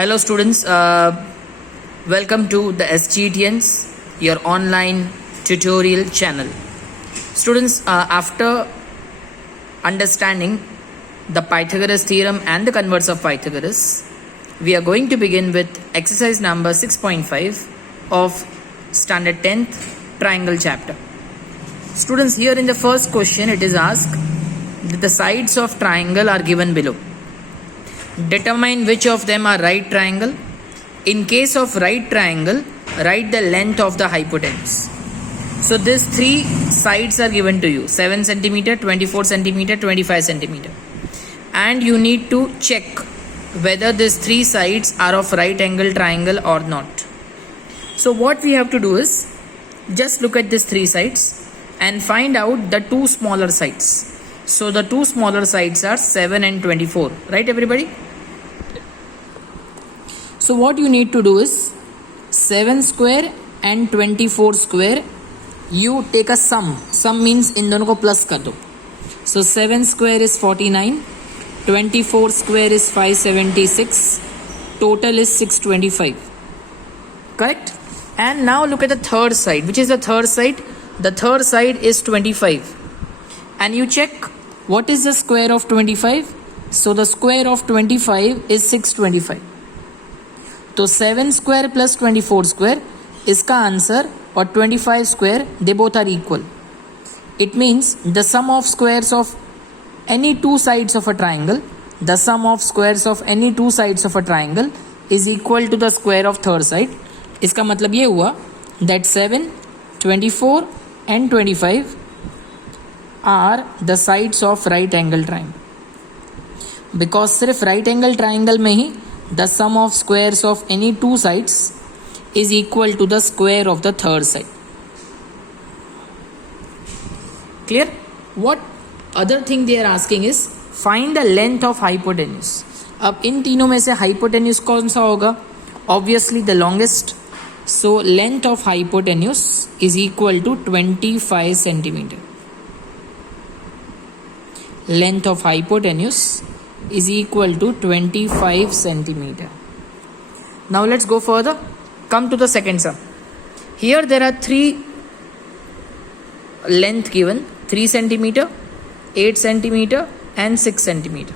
Hello students, welcome to the SGTNs, your online tutorial channel. Students, after understanding the Pythagoras theorem and the converse of Pythagoras, we are going to begin with exercise number 6.5 of standard 10th triangle chapter. Students, here in the first question it is asked that the sides of triangle are given below. Determine which of them are right triangle. In case of right triangle, write the length of the hypotenuse. So these three sides are given to you: 7 centimeter, 24 centimeter, 25 centimeter, and you need to check whether these three sides are of right angle triangle or not. So what we have to do is just look at these three sides and find out the two smaller sides. So the two smaller sides are 7 and 24, right everybody? So what you need to do is 7 square and 24 square, you take a sum. Sum means in दोनों को plus कर दो. So 7 square is 49, 24 square is 576, total is 625. Correct? And now look at the third side. Which is the third side? The third side is 25. And you check what is the square of 25. So the square of 25 is 625. तो 7 square plus 24 square इसका answer और 25 square they both are equal. It means the sum of squares of any two sides of a triangle, the sum of squares of any two sides of a triangle is equal to the square of third side. इसका मतलब ये हुआ that 7, 24 and 25 are the sides of right angle triangle. Because सिर्फ right angle triangle में ही the sum of squares of any two sides is equal to the square of the third side. Clear? What other thing they are asking is find the length of hypotenuse. अब इन तीनों में से hypotenuse कौन सा होगा? Obviously the longest. So length of hypotenuse is equal to 25 centimeter. Length of hypotenuse is equal to 25 centimeter. Now let's go further. Come to the second sum. Here there are three length given: 3 centimeter, 8 centimeter and 6 centimeter.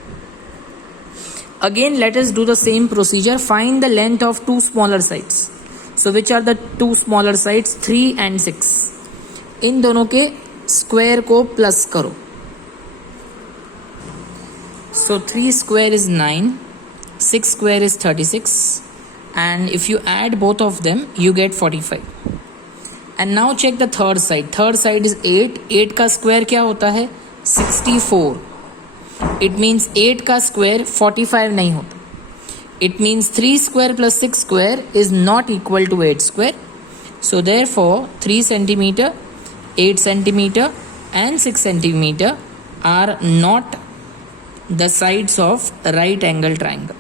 Again let us do the same procedure. Find the length of two smaller sides. So which are the two smaller sides? 3 and 6. इन दोनों के square को plus करो. So 3 square is 9, 6 square is 36, and if you add both of them, you get 45. And now check the third side. Third side is 8. 8 का square क्या होता है? 64. It means 8 का square 45 नहीं होता. It means 3 square plus 6 square is not equal to 8 square. So therefore 3 centimeter, 8 centimeter and 6 centimeter are not the sides of right angle triangle.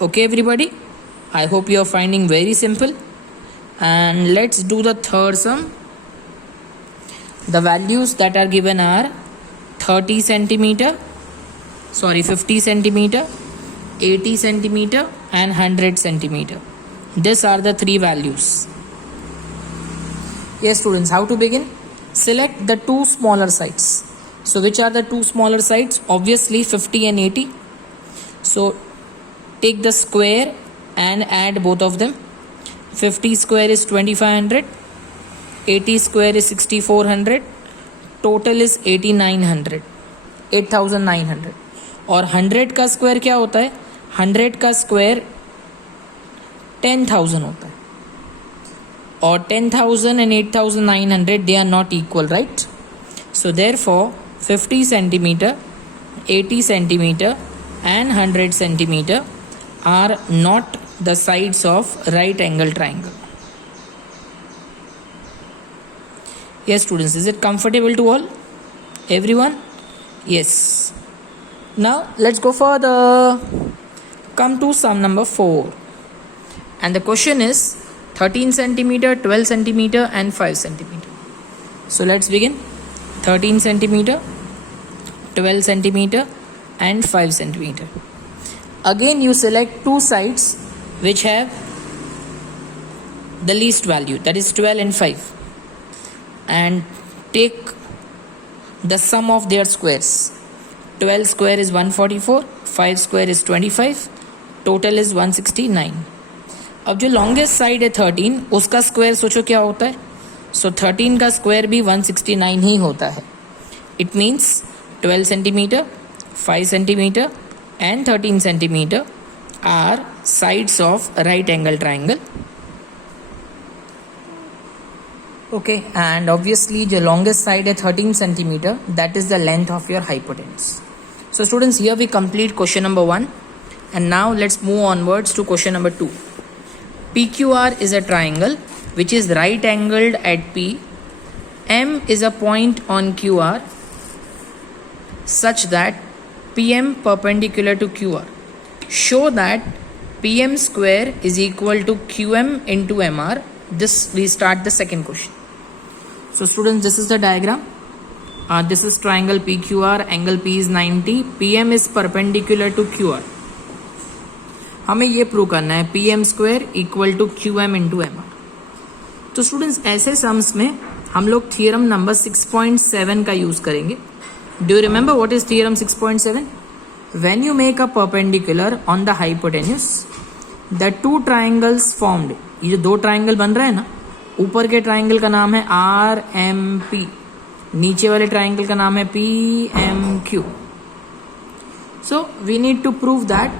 Okay everybody, I hope you are finding very simple. And let's do the third sum. The values that are given are 50 centimeter, 80 centimeter and 100 centimeter. These are the three values. Yes students, how to begin? Select the two smaller sides. So which are the two smaller sides? Obviously 50 and 80. So take the square and add both of them. 50 square is 2500, 80 square is 6400, total is 8900, 8900. और 100 का square क्या होता है? 100 का square 10,000 होता है. और 10,000 and 8,900 they are not equal, right? So therefore 50 centimeter, 80 centimeter and 100 centimeter are not the sides of right angle triangle. Yes students, is it comfortable to all? Everyone? Yes. Now let's go further. Come to sum number 4. And the question is 13 centimeter, 12 centimeter and 5 centimeter. So let's begin. 13 centimeter, 12 centimeter and 5 centimeter. Again you select two sides which have the least value, that is 12 and 5, and take the sum of their squares. 12 square is 144, 5 square is 25, total is 169. अब जो longest side है 13, उसका square सोचो क्या होता है. सो 13 का square भी 169 ही होता है. It means 12 centimetre, 5 centimetre and 13 centimeter are sides of right angle triangle. Okay, and obviously the longest side is 13 centimeter, that is the length of your hypotenuse. So students, here we complete question number 1, and now let's move onwards to question number 2. PQR is a triangle which is right angled at P. M is a point on QR such that PM perpendicular to QR. Show that PM square is equal to QM into MR. This we start the second question. So students, this is the diagram. This is triangle PQR. Angle P is 90. PM is perpendicular to QR. हमें ये prove करना है PM square equal to QM into MR. तो students, ऐसे sums में हम लोग theorem number 6.7 का यूज करेंगे. Do you remember what is theorem 6.7? When you make a perpendicular on the hypotenuse, the two triangles formed, ये जो दो ट्राइंगल बन रहा है ना, ऊपर के ट्राइंगल का नाम है RMP, नीचे वाले ट्राइंगल का नाम है PMQ. So we need to prove that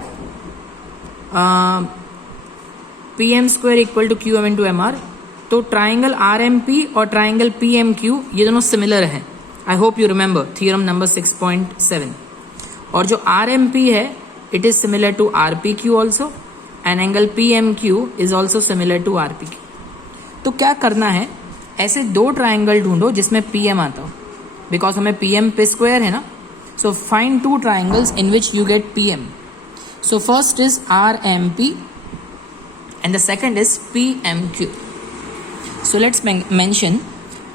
PM square equal to QM into MR. तो ट्राइंगल RMP और ट्राइंगल PMQ ये दोनों सिमिलर हैं. I hope you remember theorem number 6.7. और जो RMP है, it is similar to RPQ also, and angle PMQ is also similar to RPQ. तो क्या करना है, ऐसे दो ट्राइंगल ढूंढो जिसमें PM आता हो, बिकॉज हमें PM पे स्क्वायर है ना. So find two triangles in which you get PM. So first is RMP and the second is PMQ. So let's mention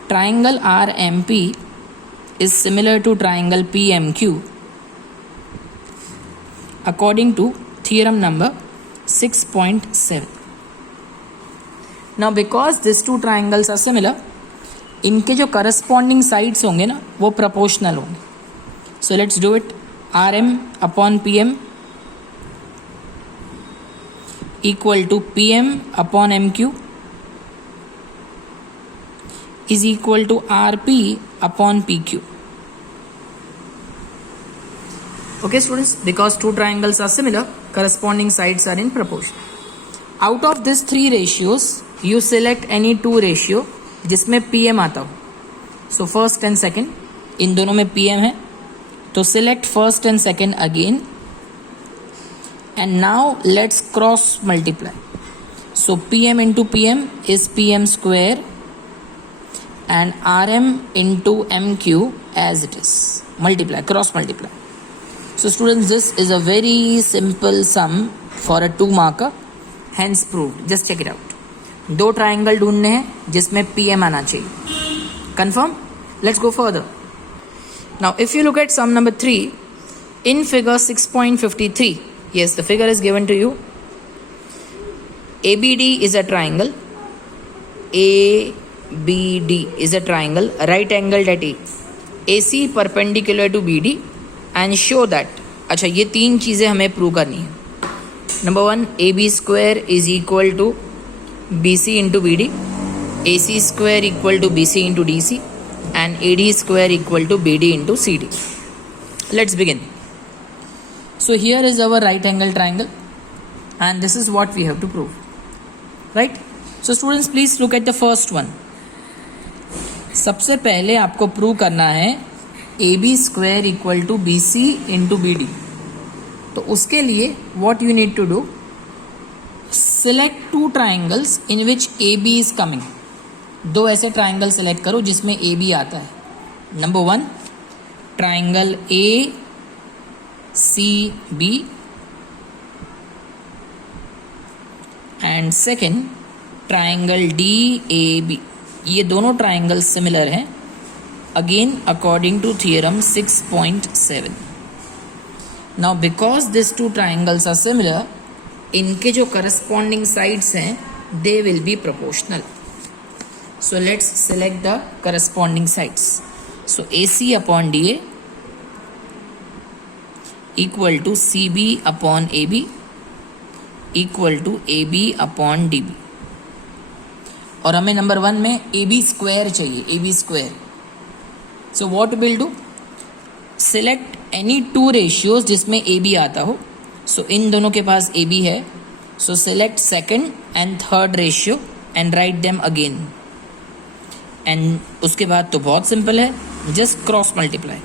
triangle RMP is similar to triangle PMQ according to theorem number 6.7. Now because these two triangles are similar, इनके जो corresponding sides होंगे ना, वो proportional होंगे. So let's do it. RM upon PM equal to PM upon MQ is equal to RP upon PQ. Okay students, because two triangles are similar, corresponding sides are in proportion. Out of these three ratios, you select any two ratio जिसमें PM आता हो. So first and second, इन दोनों में PM है, तो select first and second again, and now let's cross multiply. So PM into PM is PM square and RM into MQ as it is. Multiply, cross multiply. So students, this is a very simple sum for a 2 marker, hence proved. Just check it out. दो triangle ढूंढने हैं जिसमें PM आना चाहिए. Confirm? Let's go further. Now if you look at sum number 3 in figure 6.53, yes, the figure is given to you. ABD is a triangle. ABD is a triangle right angled at A. AC perpendicular to BD and show that. अच्छा, ये तीन चीज़ें हमें prove करनी है. Number 1, AB square is equal to BC into BD, AC square equal to BC into DC, and AD square equal to BD into CD. Let's begin. So here is our right angle triangle, and this is what we have to prove, right? So students, please look at the first one. सबसे पहले आपको prove करना है AB square equal to BC into BD. तो उसके लिए what you need to do, select two triangles in which AB is coming. दो ऐसे ट्राइंगल सेलेक्ट करो जिसमें AB आता है. Number 1, triangle ACB, and second triangle DAB. ये दोनों ट्राइंगल सिमिलर हैं, again according to theorem 6.7. Now because this two triangles are similar, इनके जो करस्पॉन्डिंग साइड्स हैं they will be proportional. So let's select the corresponding sides. So AC upon DA equal to CB upon AB equal to AB upon DB. और हमें number 1 में AB square चाहिए, AB square. So what will do, select any 2 ratios जिसमें AB आता हो. सो इन दोनों के पास AB है, सो select second and third ratio and write them again. And उसके बाद तो बहुत सिंपल है, just cross multiply.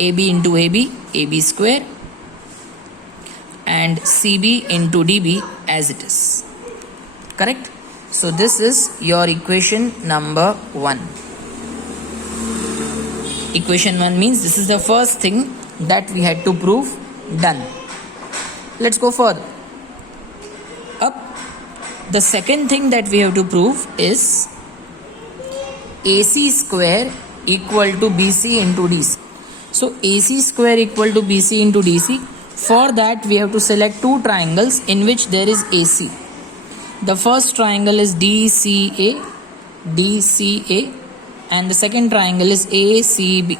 AB into AB, AB square and CB into DB as it is. Correct? So this is your equation number 1. Equation 1 means this is the first thing that we had to prove. Done. Let's go further. Up, the second thing that we have to prove is AC square equal to BC into DC. So AC square equal to BC into DC. For that we have to select 2 triangles in which there is AC. The first triangle is DCA and the second triangle is ACB.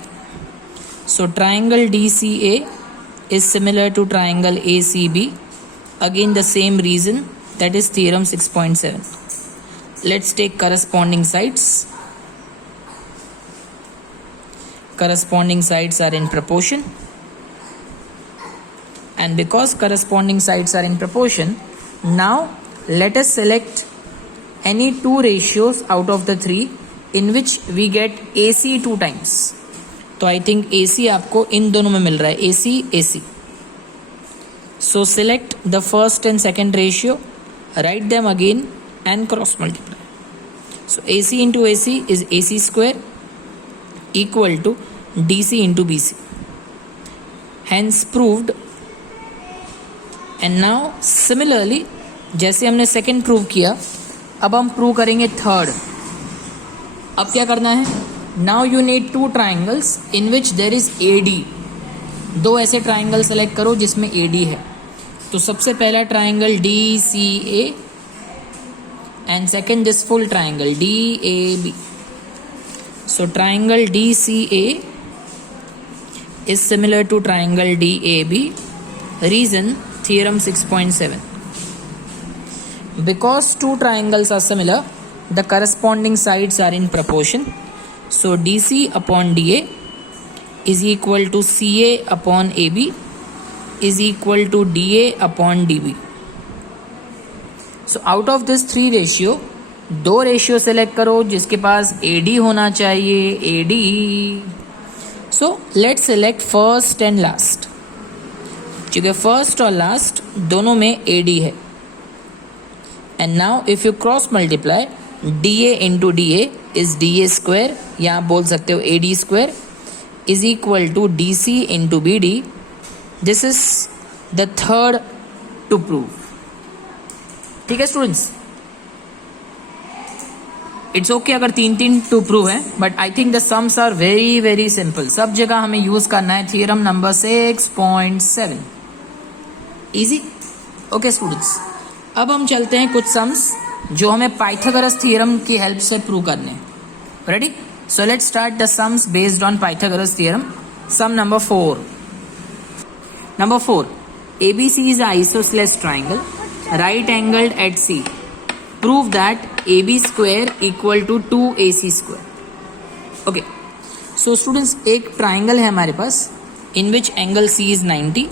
So triangle DCA is similar to triangle ACB. Again the same reason, that is theorem 6.7. Let's take corresponding sides. Corresponding sides are in proportion. And because corresponding sides are in proportion, now let us select any 2 ratios out of the 3 in which we get AC 2 times. तो I think AC आपको इन दोनों में मिल रहा है, AC. So select the first and second ratio, write them again and cross multiply. So AC into AC is AC square equal to DC into BC. Hence proved. And now similarly जैसे हमने second prove किया, अब हम prove करेंगे third. अब क्या करना है, now you need 2 triangles in which there is AD. 2 ऐसे ट्राइंगल सेलेक्ट करो जिसमें AD है. तो सबसे पहला triangle DCA and second this full triangle DAB. So triangle DCA is similar to triangle DAB. Reason theorem 6.7. Because 2 triangles are similar, the corresponding sides are in proportion. So DC upon DA is equal to CA upon AB is equal to DA upon DB. So out of this 3 ratio, 2 ratio select करो जिसके पास AD होना चाहिए, AD. So let's select first and last. क्योंकि first और last दोनों में AD है. And now if you cross multiply, DA into DA is DA square, या आप बोल सकते हो AD square is equal to DC into BD. This is the third to prove. ठीक है स्टूडेंट्स, इट्स ओके अगर 3 टू प्रूव है, but I think the sums are very very simple. सब जगह हमें यूज करना है theorem number 6.7. Easy. Okay students, अब हम चलते हैं कुछ सम्स जो हमें पाइथागोरस थ्योरम की हेल्प से प्रूव करने हैं. Ready? So let's start the sums based on Pythagoras theorem. Sum number 4. Number 4, ABC is an isosceles triangle right angled at C. Prove that AB square equal to 2AC square. Okay, so students एक triangle है हमारे पास in which angle C is 90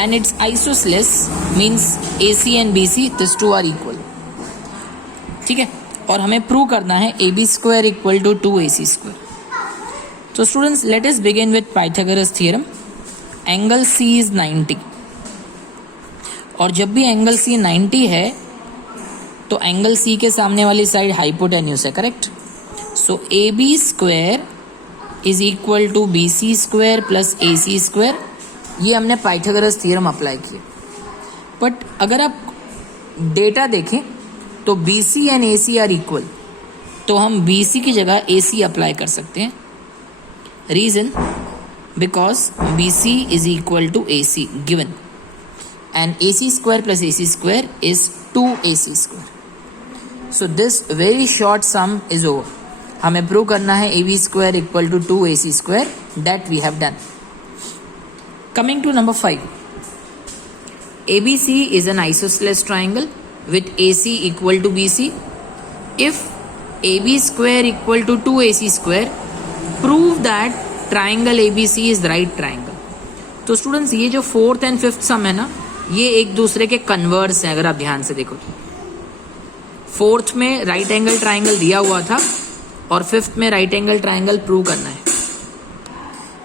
and its isosceles means AC and BC, these 2 are equal. ठीक है, और हमें prove करना है AB square equal to 2AC square. So students, let us begin with Pythagoras theorem. Angle C is 90 और जब भी angle C 90 है तो एंगल C के सामने वाली साइड हाइपोटेन्यूस है. Correct? So AB square is equal to BC square plus AC square. ये हमने पाइथागोरस थ्योरम अप्लाई किया. बट अगर आप डेटा देखें तो BC and AC are equal, तो हम BC की जगह AC अप्लाई कर सकते हैं. Reason, because BC is equal to AC given, and AC square plus AC square is 2AC square. So this very short sum is over. हमें prove करना है AB square equal to 2AC square. That we have done. Coming to number 5. ABC is an isosceles triangle with AC equal to BC. If AB square equal to 2AC square, prove that triangle ABC is the right triangle. तो students ये जो fourth and fifth सम है ना, ये एक दूसरे के converse हैं. अगर आप ध्यान से देखो तो फोर्थ में राइट एंगल ट्राइंगल दिया हुआ था और फिफ्थ में राइट एंगल ट्राइंगल प्रूव करना है.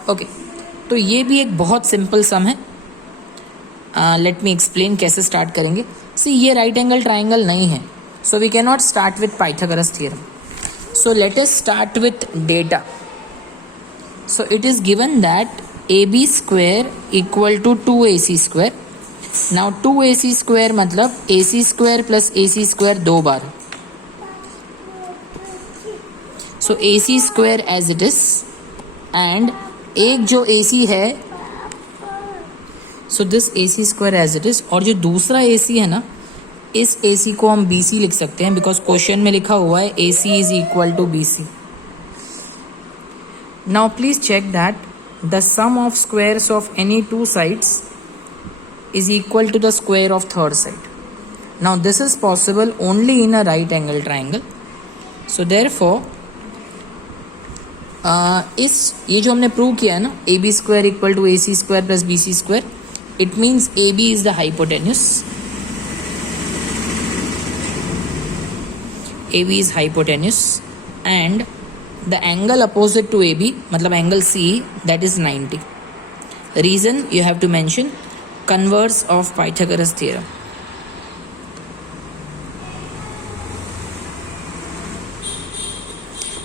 ओके, तो ये भी एक बहुत सिंपल सम है. लेट मी एक्सप्लेन कैसे स्टार्ट करेंगे. सी ये राइट एंगल ट्राइंगल नहीं है, so we can not start with Pythagoras theorem. So let us start with data. So it is given that AB square equal to 2AC square. Now 2AC square मतलब AC square plus AC square दो बार. So AC square as it is, and एक जो AC है, so this AC square as it is, और जो दूसरा AC है ना, इस AC को हम BC लिख सकते हैं because क्वेश्चन में लिखा हुआ है AC is equal to BC. Now please check that the sum of squares of any two sides is equal to the square of third side. Now this is possible only in a right angle triangle. So therefore इस ये जो हमने prove किया है ना, AB square equal to AC square plus BC square, it means AB is the hypotenuse. AB is hypotenuse and the angle opposite to AB मतलब angle C, that is 90. Reason you have to mention converse of Pythagoras theorem.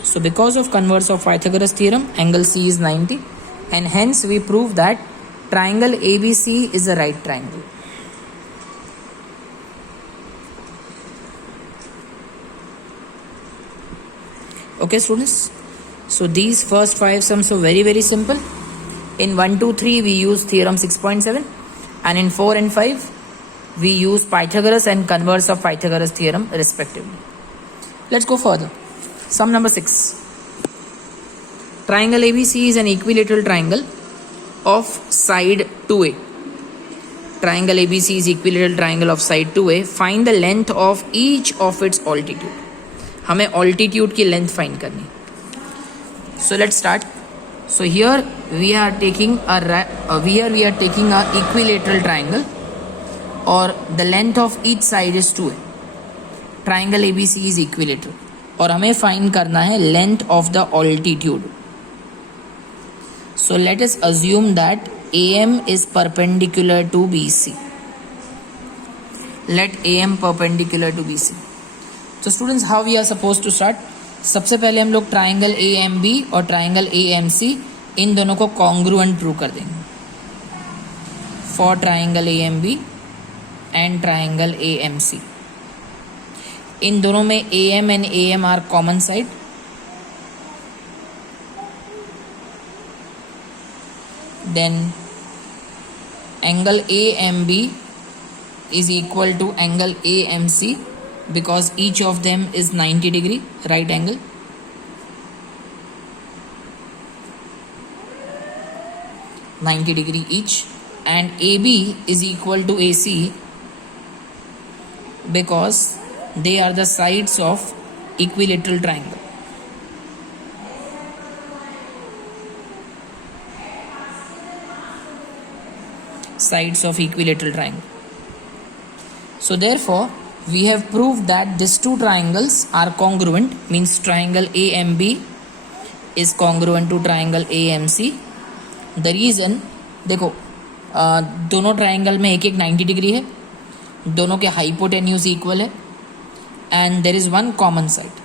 So because of converse of Pythagoras theorem, angle C is 90, and hence we prove that triangle ABC is a right triangle. Okay students, so these first 5 sums are very simple. In 1, 2, 3 we use theorem 6.7, and in 4 and 5 we use Pythagoras and converse of Pythagoras theorem respectively. Let's go further. Sum number 6. Triangle ABC is an equilateral triangle of side 2A. Triangle ABC is equilateral triangle of side 2A. Find the length of each of its altitude. हमें altitude की length find करनी. So let's start. So here we are taking a equilateral triangle और the length of each side is 2A. Triangle ABC is equilateral और हमें find करना है length of the altitude. So let us assume that AM is perpendicular to BC. Let AM perpendicular to BC. तो students how we are suppose to start. सबसे पहले हम लोग triangle AMB और ट्राइंगल AMC इन दोनों को कॉन्ग्रुएंट प्रूव कर देंगे. For triangle AMB and triangle AMC, इन दोनों में AM and AM are common side. Then angle AMB is equal to angle AMC because each of them is 90 degree right angle. (90° each, and AB is equal to AC because they are the sides of equilateral triangle. Sides of equilateral triangle. So therefore we have proved that these two triangles are congruent, means triangle AMB is congruent to triangle AMC. The reason, देखो दोनों triangle में एक 90 degree है, दोनों के hypotenuse equal है, and there is one common side.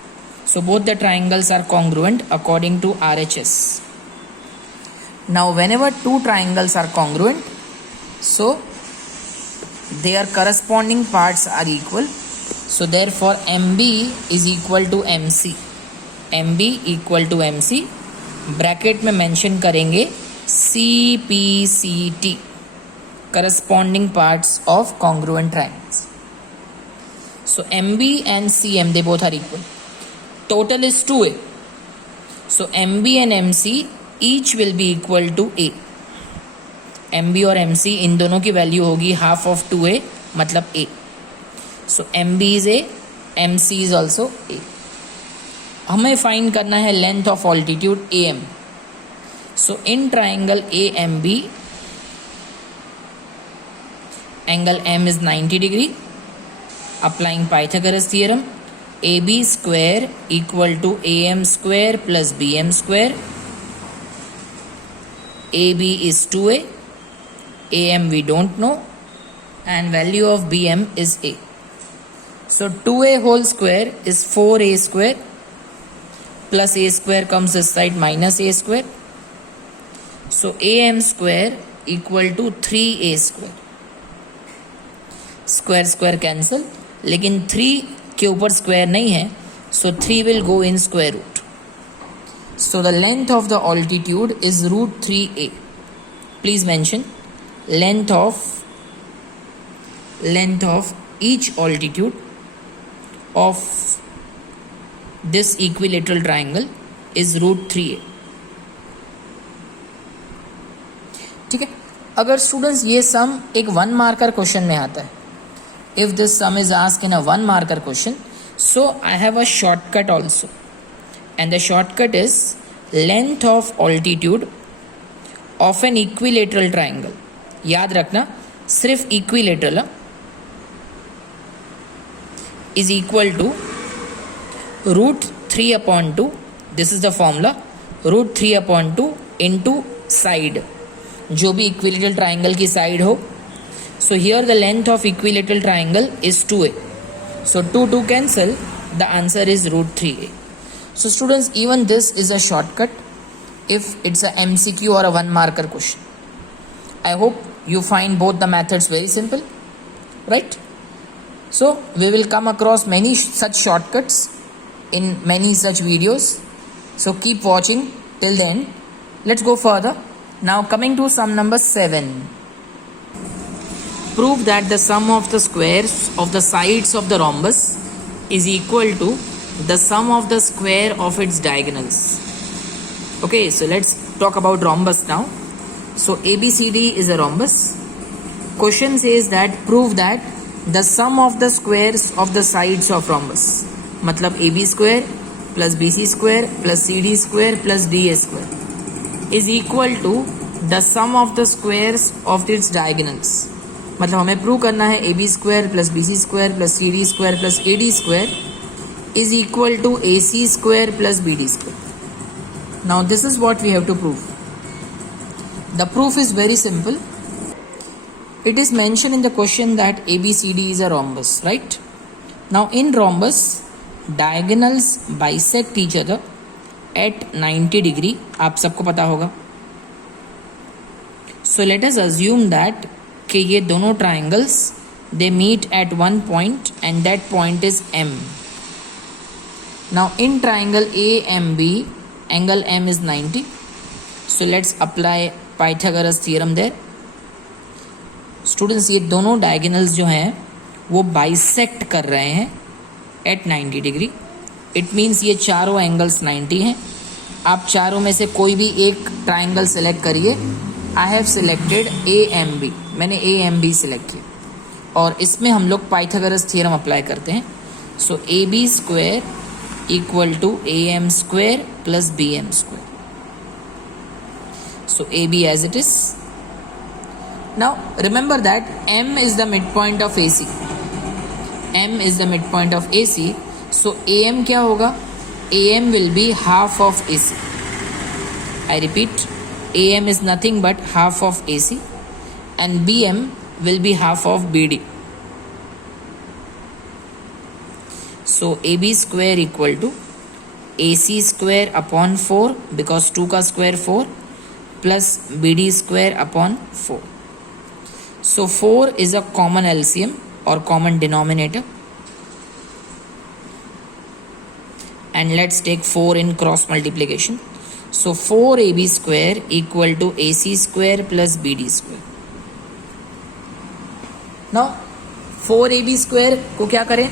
So both the triangles are congruent according to RHS. Now whenever two triangles are congruent, so their corresponding parts are equal. So therefore MB is equal to MC. MB equal to MC. Bracket में mention करेंगे CPCT, corresponding parts of congruent triangles. So MB and CM, they both are equal. Total is 2A. So MB and MC each will be equal to A. MB और MC इन दोनों की value होगी half of 2A, मतलब A. So MB is A, MC is also A. हमें find करना है length of altitude AM. So in triangle AMB, angle M is 90 degree. Applying Pythagoras theorem, AB square equal to AM square plus BM square. AB is 2A, AM we don't know, and value of BM is A. So 2A whole square is 4A square, plus A square comes this side minus A square. So AM square equal to 3A square. Square square cancel, लेकिन 3 के ऊपर square नहीं है, so 3 will go in square root. So the length of the altitude is √3a. Please mention length of each altitude of this equilateral triangle is √3a. ठीक है. अगर students ये सम एक 1 मार्कर क्वेश्चन में आता है, if this sum is asked in a 1 marker question, so I have a shortcut also, and the shortcut is length of altitude of an equilateral triangle. याद रखना सिर्फ equilateral is equal to √3/2. this is the formula, √3/2 into side, जो भी equilateral triangle की side हो. So here the length of equilateral triangle is 2A. So 2 cancel, the answer is √3a. So students, even this is a shortcut if it's a MCQ or a 1 marker question. I hope you find both the methods very simple, right? So we will come across many such shortcuts in many such videos. So keep watching till the end. Let's go further. Now coming to sum number 7. Prove that the sum of the squares of the sides of the rhombus is equal to the sum of the square of its diagonals. Okay, so let's talk about rhombus now. So ABCD is a rhombus. Question says that prove that the sum of the squares of the sides of rhombus, मतलब AB square plus BC square plus CD square plus DA square is equal to the sum of the squares of its diagonals. मतलब हमें prove करना है AB square plus BC square plus CD square plus AD square is equal to AC square plus BD square. Now this is what we have to prove. The proof is very simple. It is mention in the question that ABCD is a rhombus, right? Now in rhombus diagonals bisect each other at 90 degree. आप सबको पता होगा. So let us assume that कि ये दोनों triangles they meet at one point and that point is M. Now in triangle AMB angle M is 90. So let's apply Pythagoras theorem there. Students, ये दोनों diagonals जो हैं वो bisect कर रहे हैं एट 90 डिग्री. इट मीन्स ये चारों एंगल्स 90 हैं. आप चारों में से कोई भी एक ट्राइंगल सेलेक्ट करिए. I have selected AMB. मैंने AMB सिलेक्ट किया और इसमें हम लोग पाइथागोरस थ्योरम अप्लाई करते हैं. So AB square equal to AM square plus BM square. So AB as it is. Now remember that M is the mid point of AC. M is the mid point of AC. So AM क्या होगा? AM will be half of AC. I repeat, AM is nothing but half of AC and BM will be half of BD. So AB square equal to AC square upon 4 because 2 का square 4 plus BD square upon 4. So 4 is a common LCM or common denominator. And let's take 4 in cross multiplication. So 4ab square equal to ac square plus bd square. Now 4ab square को क्या करें?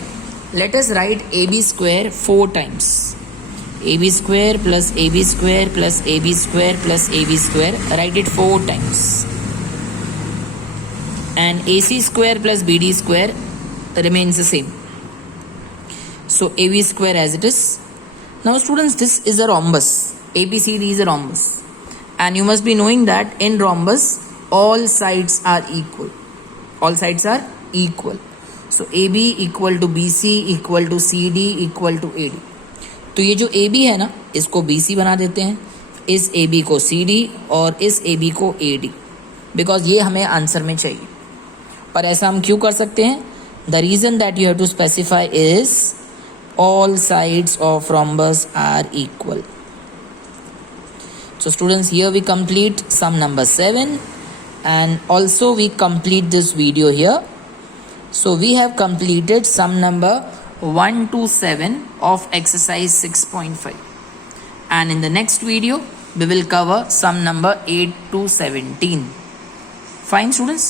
Let us write ab square 4 times. ab square plus ab square plus ab square plus ab square. Write it 4 times. And ac square plus bd square remains the same. So ab square as it is. Now students, this is a rhombus. ABCD is a rhombus. And you must be knowing that in rhombus, all sides are equal. All sides are equal. So AB equal to BC equal to CD equal to AD. तो ये जो AB है ना, इसको BC बना देते हैं, इस AB को CD और इस AB को AD, बिकॉज ये हमें आंसर में चाहिए. पर ऐसा हम क्यों कर सकते हैं? The reason that you have to specify is all sides of rhombus are equal. So students, here we complete sum number 7 and also we complete this video here. So we have completed sum number 1 to 7 of exercise 6.5, and in the next video we will cover sum number 8 to 17. Fine students,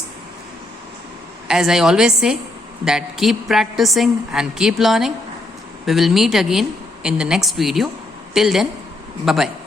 as I always say that keep practicing and keep learning. We will meet again in the next video. Till then, bye bye.